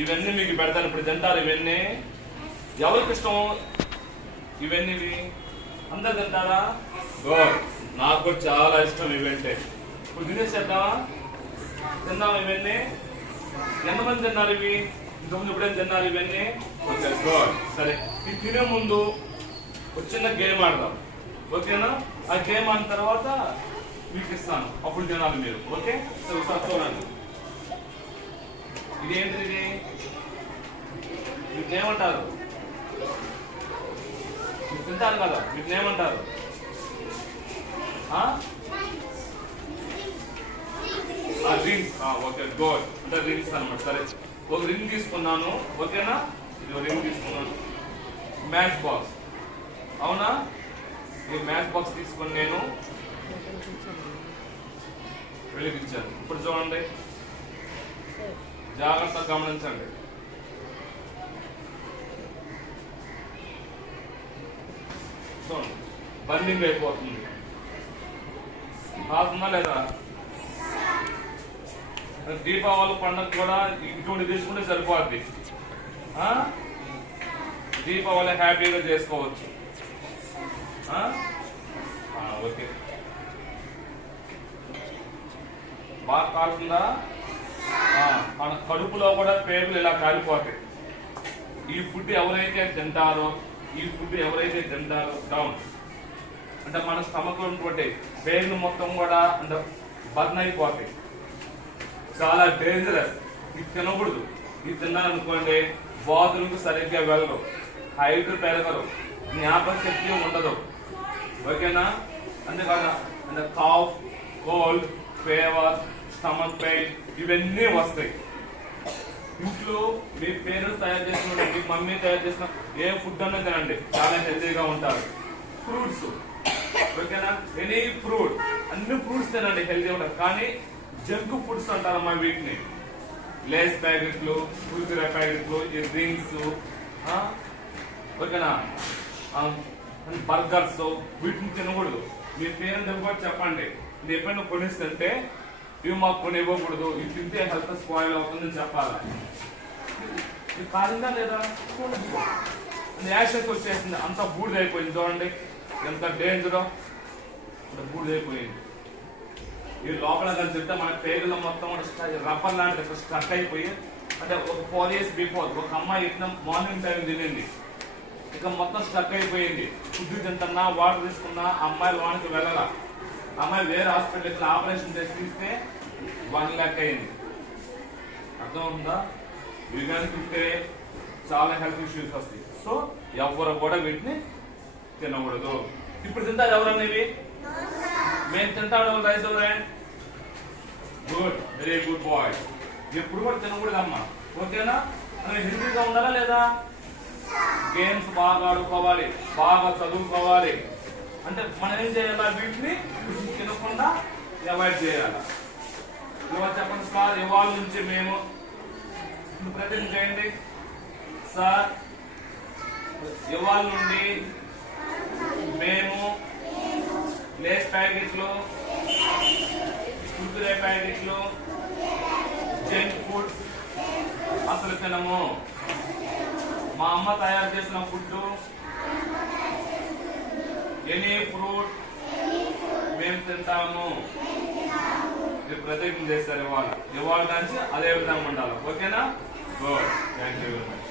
ఇవన్నీ మీకు పెడతాను ఇప్పుడు తింటారు ఇవన్నీ ఎవరికి ఇష్టం ఇవన్నీ అందరు తింటారా గుడ్ నాకు కూడా చాలా ఇష్టం ఇవంటే ఇప్పుడు తినేసేద్దామా తిందాం ఇవన్నీ ఎంతమంది తిన్నారు ఇవి ఇంతకుముందు ఎప్పుడైనా తిన్నారు ఇవన్నీ ఓకే గుడ్ సరే ఇది తినే ముందు ఒక చిన్న గేమ్ ఆడదాం ఓకేనా ఆ గేమ్ ఆడిన తర్వాత మీకు ఇస్తాను అప్పుడు తినాలి మీరు ఓకే సో ఒకసారి చూడండి ఇది ఏంటిది వీటిని ఏమంటారు మీరు తింటారు కదా వీటిని ఏమంటారు రింగ్స్ ఓకే గుడ్ అంటే రింగ్స్ అనమాట సరే ఒక రింగ్ తీసుకున్నాను ఓకేనా ఇది ఒక రింగ్ తీసుకున్నాను మ్యాచ్ బాక్స్ అవునా ఈ మ్యాచ్ బాక్స్ తీసుకొని నేను వెలిగించాను ఇప్పుడు చూడండి జాగ్రత్తగా గమనించండి చూడండి బర్నింగ్ అయిపోతుంది కాకుండా లేదా దీపావళి పండుగ కూడా ఇటువంటి తీసుకుంటే సరిపోద్ది దీపావళి హ్యాపీగా చేసుకోవచ్చు ఓకే బాగా కాకుండా మన కడుపులో కూడా పేగులు ఇలా కాలిపోతాయి ఈ ఫుడ్ ఎవరైతే తింటారో డౌన్ అంటే మన స్టమక్ ఉంటుంటే పేగులు మొత్తం కూడా అంటే బర్న్ అయిపోతాయి చాలా డేంజరస్ ఇది తినకూడదు ఇది తిన్నారనుకోండి బాత్రూమ్కి సరిగ్గా వెళ్ళరు హైట్ పెరగరు జ్ఞాపక శక్తి ఉండదు ఓకేనా అంతేకాదు అంటే cough cold fever stomach pain ఇవన్నీ వస్తాయి ఇంట్లో మీ పేరెంట్స్ తయారు చేసిన మీ మమ్మీ తయారు చేసిన ఏ ఫుడ్ అన్నా తినండి చాలా హెల్తీగా ఉంటారు ఫ్రూట్స్ ఓకేనా ఎనీ ఫ్రూట్ అన్ని ఫ్రూట్స్ తినండి హెల్తీగా ఉంటారు కానీ జంక్ ఫుడ్స్ అంటారమ్మా వీటిని లేస్ ప్యాకెట్లు కుర్కురే ప్యాకెట్లు ఈ డ్రింక్స్ ఓకేనా బర్గర్స్ వీటిని తినకూడదు మీ పేరెంట్స్ కూడా చెప్పండి ఇది ఎప్పుడైనా కొనిస్తుంటే ఇవి మాకు కొని ఇవ్వకూడదు ఇవి తింటే హెల్త్ స్పాయిల్ అవుతుందని చెప్పాలి ఇది కాదంగా లేదా యాషెస్ వచ్చేసింది అంత బూడిదైపోయింది చూడండి ఎంత డేంజరో అంత బూడిదైపోయింది ఈ లోపల తింటే మన పేగుల మొత్తం రబ్బర్ లాంటి స్ట్రక్ అయిపోయి అంటే ఒక 4 years బిఫోర్ ఒక అమ్మాయి ఇట్లా మార్నింగ్ టైం తినింది ఇక మొత్తం స్ట్రక్ అయిపోయింది ఫుడ్ తింటున్నా వాటర్ తీసుకున్నా అమ్మాయి లోనికి వెళ్ళాల అమ్మాయి వేరే హాస్పిటల్ ఇట్లా ఆపరేషన్ చేసి తీస్తే 1 lakh అయింది అర్థం ఉందా వీగాన్ని తింటే చాలా హెల్త్ ఇష్యూస్ వస్తాయి సో ఎవరు కూడా వీటిని తినకూడదు ఇప్పుడు తింటారు ఎవరన్నా ఇవి మేము తింటాడు rice good very good boy ఎప్పుడు కూడా తినకూడదమ్మా ఓకేనా మనం హెల్తీగా ఉండాలా లేదా గేమ్స్ బాగా ఆడుకోవాలి బాగా చదువుకోవాలి అంటే మనం ఏం చేయాలా వీటిని తినకుండా అవాయిడ్ చేయాలి ఇవాళ చెప్పండి సార్ ఇవాళ నుంచి మేము ప్రతిజ్ఞ చేయండి సార్ ఇవాళ నుండి మేము లేస్ ప్యాకెట్లు కుర్కురే ప్యాకెట్లు జంక్ ఫుడ్స్ అసలు తినము మా అమ్మ తయారు చేసిన ఫుడ్ ఎనీ ఫ్రూట్ మేము తింటాము మీరు ప్రత్యేకం చేస్తారు ఇవాళ నుంచి అదే విధంగా ఉండాలి ఓకేనా good thank you very much